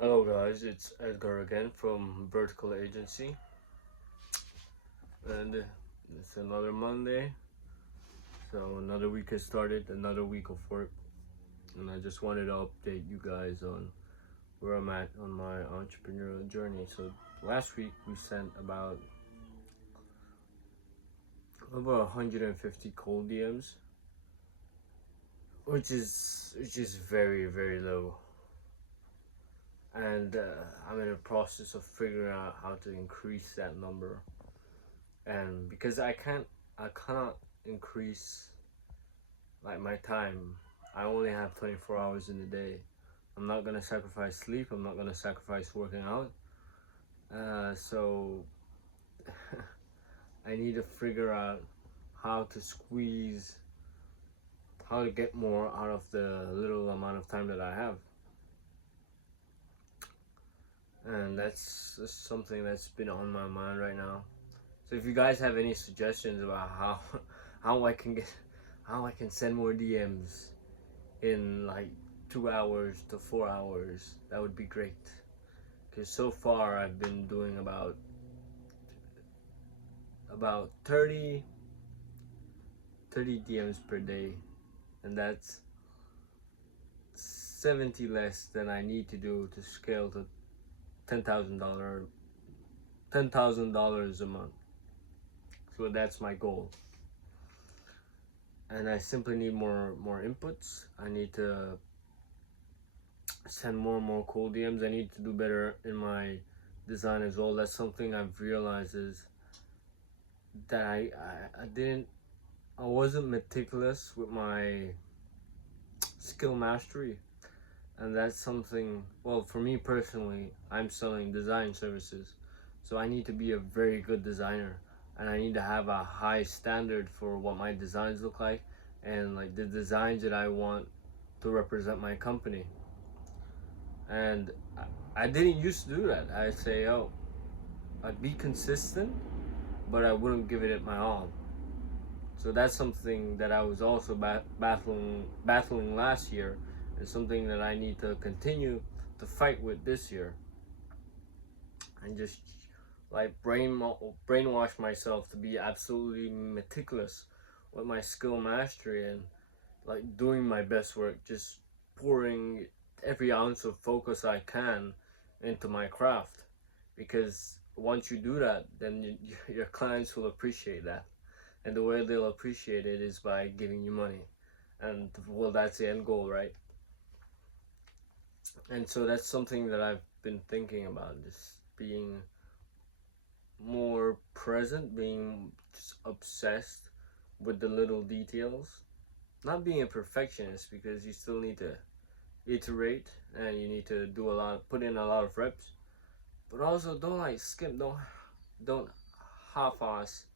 Hello guys, it's Edgar again from Vertical Agency, and it's another Monday, so another week has started, another week of work, and I just wanted to update you guys on where I'm at on my entrepreneurial journey. So last week we sent about over 150 cold DMs, which is very low, and I'm in the process of figuring out how to increase that number. And because I cannot increase like my time. I only have 24 hours in a day. I'm not gonna sacrifice sleep. I'm not gonna sacrifice working out. So I need to figure out how to squeeze, how to get more out of the little amount of time that I have. And that's something that's been on my mind right now. So if you guys have any suggestions about how how I can get how I can send more DMs in like 2 hours to 4 hours, that would be great. Because so far I've been doing about 30 DMs per day, and that's 70 less than I need to do to scale to $10,000 a month. So that's my goal, and I simply need more inputs. I need to send more and more cold DMs. I need to do better in my design as well. That's something I've realized is that I wasn't meticulous with my skill mastery, and that's something. Well, for me personally, I'm selling design services, so I need to be a very good designer, and I need to have a high standard for what my designs look like, and like the designs that I want to represent my company. And I didn't used to do that. I'd say, oh, I'd be consistent, but I wouldn't give it my all. So that's something that I was also battling last year, and something that I need to continue to fight with this year, and just like brainwash myself to be absolutely meticulous with my skill mastery, and like doing my best work, just pouring every ounce of focus I can into my craft. Because once you do that, then your clients will appreciate that, and the way they'll appreciate it is by giving you money. And well, that's the end goal, right? And so that's something that I've been thinking about, just being more present, being just obsessed with the little details, not being a perfectionist, because you still need to iterate and you need to do a lot, put in a lot of reps, but also don't like skip, don't half-ass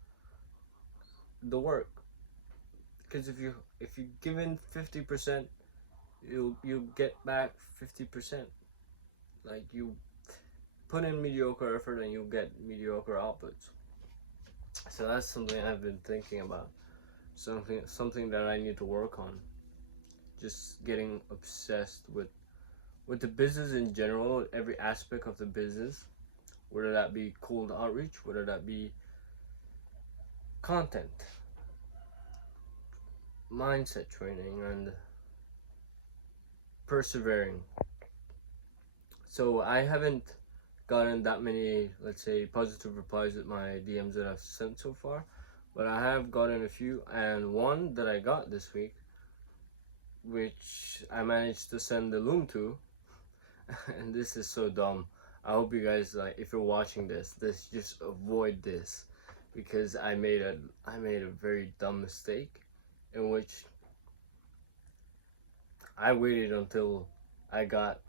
the work. Because if you give in 50%, you get back 50%. Like, you put in mediocre effort and you get mediocre outputs. So that's something I've been thinking about, something that I need to work on. Just getting obsessed with the business in general, every aspect of the business, whether that be cold outreach, whether that be content, mindset training, and persevering. So I haven't gotten that many, let's say, positive replies with my DMs that I've sent so far, but I have gotten a few, and one that I got this week, which I managed to send the loom to, and this is so dumb. I hope you guys, like, if you're watching this, just avoid this, because I made a very dumb mistake, in which I waited until I got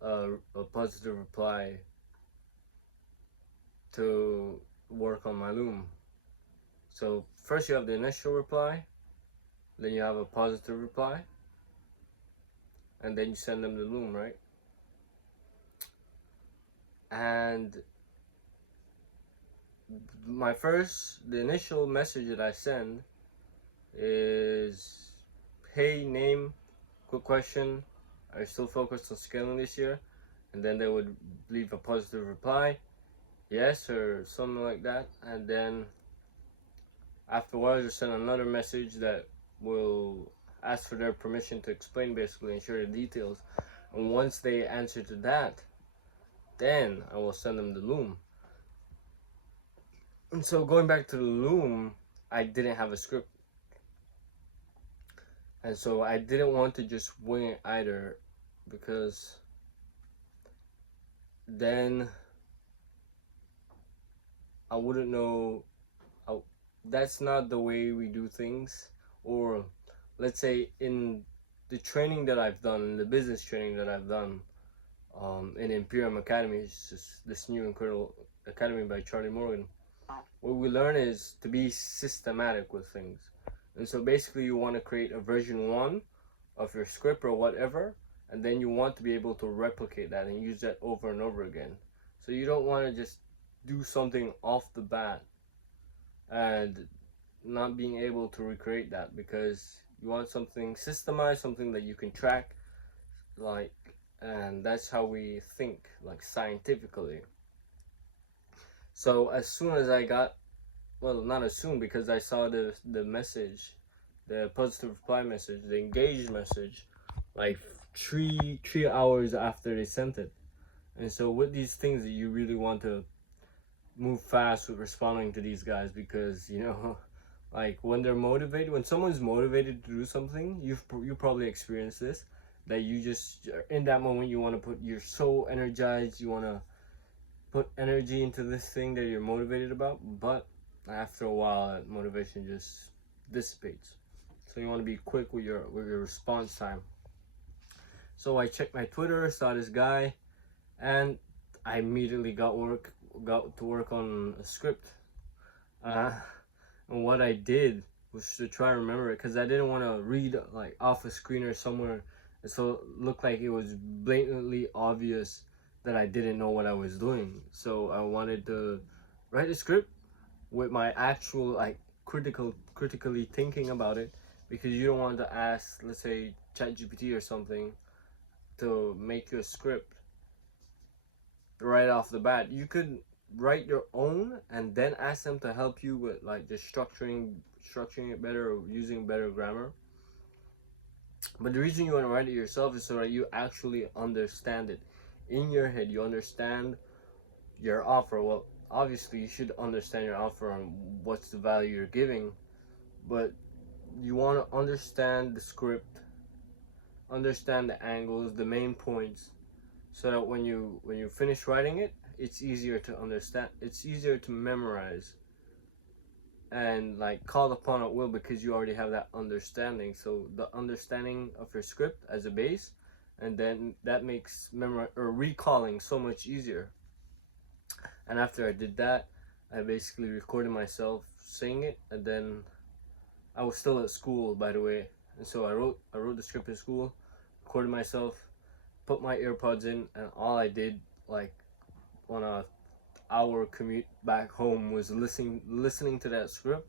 a positive reply to work on my loom. So first you have the initial reply, then you have a positive reply, and then you send them the loom, right? And the initial message that I send is, hey, name, quick question, are you still focused on scaling this year? and then they would leave a positive reply, yes or something like that, and then afterwards, you send another message that will ask for their permission to explain basically and share the details. And once they answer to that, then I will send them the loom. And so going back to the loom, I didn't have a script. And so I didn't want to just wing it either, because then I wouldn't know. That's not the way we do things. Or let's say in the training that I've done, in the business training that I've done, in Imperium Academy, it's just this new incredible academy by Charlie Morgan. What we learn is to be systematic with things. And so basically you want to create a version 1 of your script or whatever, and then you want to be able to replicate that and use that over and over again. So you don't want to just do something off the bat and not being able to recreate that, because you want something systemized, something that you can track, like, and that's how we think, like, scientifically. So as soon as I got, well, not as soon, because I saw the message, the positive reply message, the engaged message, like three hours after they sent it. And so with these things, you really want to move fast with responding to these guys, because you know, like when they're motivated, when someone's motivated to do something, you probably experienced this, that you just in that moment you want to put, you're so energized, you want to put energy into this thing that you're motivated about, but after a while that motivation just dissipates. So you want to be quick with your response time. So I checked my Twitter, saw this guy, and I immediately got to work on a script. And what I did was to try to remember it, because I didn't want to read like off a screen or somewhere, so it looked like it was blatantly obvious that I didn't know what I was doing. So I wanted to write a script with my actual, like, critically thinking about it, because you don't want to ask, let's say, ChatGPT or something to make you a script right off the bat. You could write your own and then ask them to help you with, like, just structuring it better, or using better grammar. But the reason you want to write it yourself is so that you actually understand it in your head. You understand your offer. Well, obviously you should understand your offer and what's the value you're giving, but you want to understand the script, understand the angles, the main points, so that when you finish writing it, it's easier to understand, it's easier to memorize and like call upon at will, because you already have that understanding. So the understanding of your script as a base, and then that makes recalling so much easier. And after I did that, I basically recorded myself saying it, and then I was still at school, by the way, and so I wrote the script in school, recorded myself, put my earpods in, and all I did, like, on a hour commute back home, was listening to that script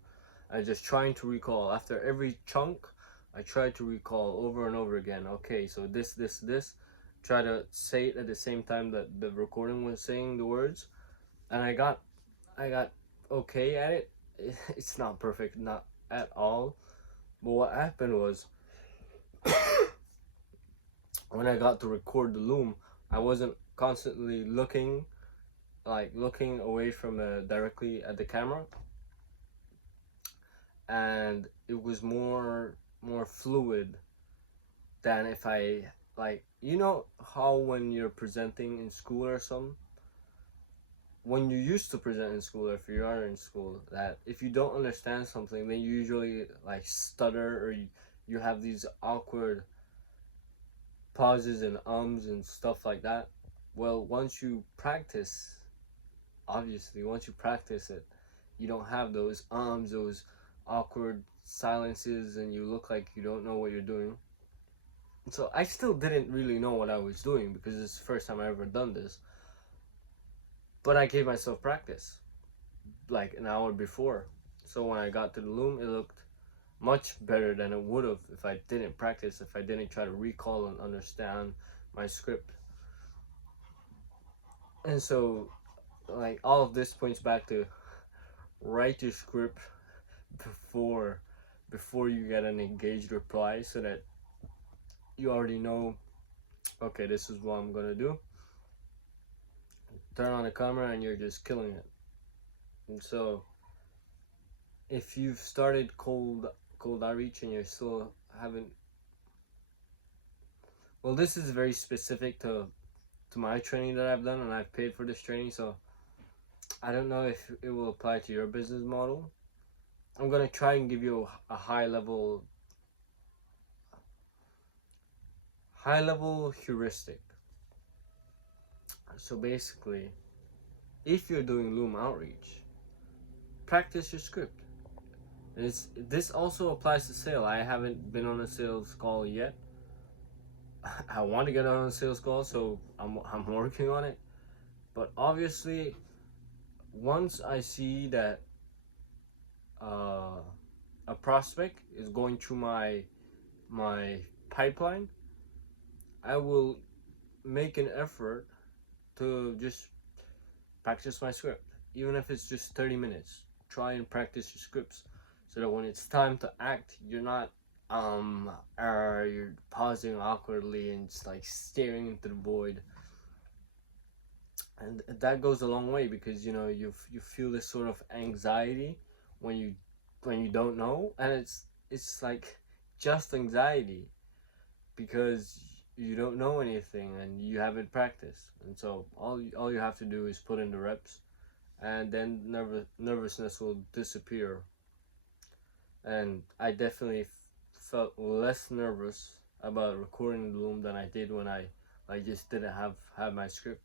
and just trying to recall. After every chunk, I tried to recall over and over again. Okay, so this, try to say it at the same time that the recording was saying the words, and I got okay at it. It's not perfect, not at all, but what happened was, when I got to record the loom, I wasn't constantly looking away from directly at the camera, and it was more fluid than if I, like, you know how when you're presenting in school or something, when you used to present in school, or if you are in school, that if you don't understand something, then you usually like stutter, or you have these awkward pauses and ums and stuff like that. Well, once you practice, obviously once you practice it, you don't have those ums, those awkward silences, and you look like you don't know what you're doing. So I still didn't really know what I was doing, because it's the first time I ever done this, but I gave myself practice like an hour before. So when I got to the loom, it looked much better than it would have if I didn't practice, if I didn't try to recall and understand my script. And so, like, all of this points back to write your script before you get an engaged reply, so that you already know, okay, this is what I'm gonna do. Turn on the camera and you're just killing it. And so if you've started cold outreach and you're still haven't, well, this is very specific to my training that I've done, and I've paid for this training, so I don't know if it will apply to your business model. I'm gonna try and give you a high level heuristic. So basically, if you're doing Loom outreach, practice your script. And this also applies to sale. I haven't been on a sales call yet. I want to get on a sales call, so I'm working on it. But obviously, once I see that a prospect is going through my pipeline, I will make an effort to just practice my script, even if it's just 30 minutes. Try and practice your scripts, so that when it's time to act, you're not you're pausing awkwardly and just like staring into the void. And that goes a long way, because you know you feel this sort of anxiety when you don't know, and it's like just anxiety, because you don't know anything and you haven't practiced. And so all you have to do is put in the reps, and then nervousness will disappear. And I definitely felt less nervous about recording the Loom than I did when I just didn't have my script.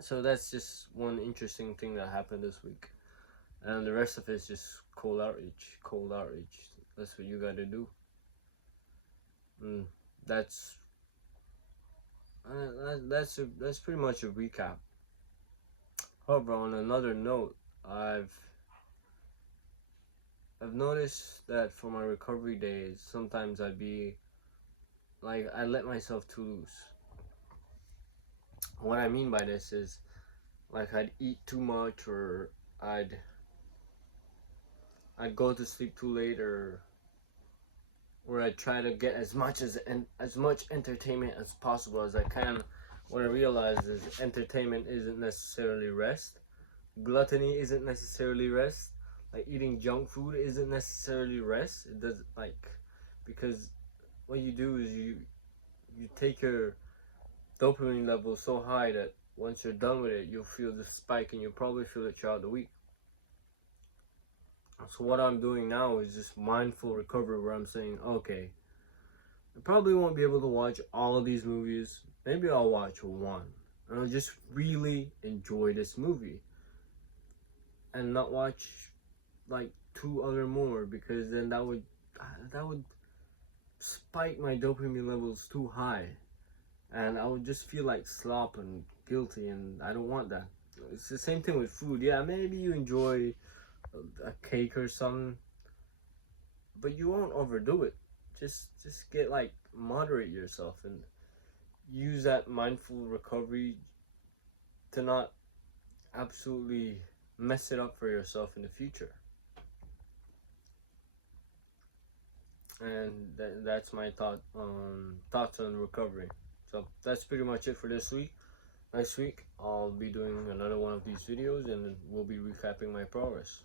So that's just one interesting thing that happened this week, and the rest of it is just cold outreach. That's what you gotta do. And that's that's pretty much a recap. However, on another note, I've noticed that for my recovery days, sometimes I let myself too loose. What I mean by this is, like, I'd eat too much, or I'd go to sleep too late, or I try to get as much entertainment as possible as I can. What I realize is entertainment isn't necessarily rest. Gluttony isn't necessarily rest. Like, eating junk food isn't necessarily rest. It does, like, because what you do is you take your dopamine level so high that once you're done with it, you'll feel the spike, and you'll probably feel it throughout the week. So what I'm doing now is just mindful recovery, where I'm saying, okay, I probably won't be able to watch all of these movies. Maybe I'll watch one, and I'll just really enjoy this movie, and not watch like two other more, because then that would spike my dopamine levels too high, and I would just feel like slop and guilty, and I don't want that. It's the same thing with food. Yeah, maybe you enjoy a cake or something, but you won't overdo it. Just get, like, moderate yourself, and use that mindful recovery to not absolutely mess it up for yourself in the future. And that's my thoughts on recovery. So that's pretty much it for this week. Next week I'll be doing another one of these videos, and we'll be recapping my progress.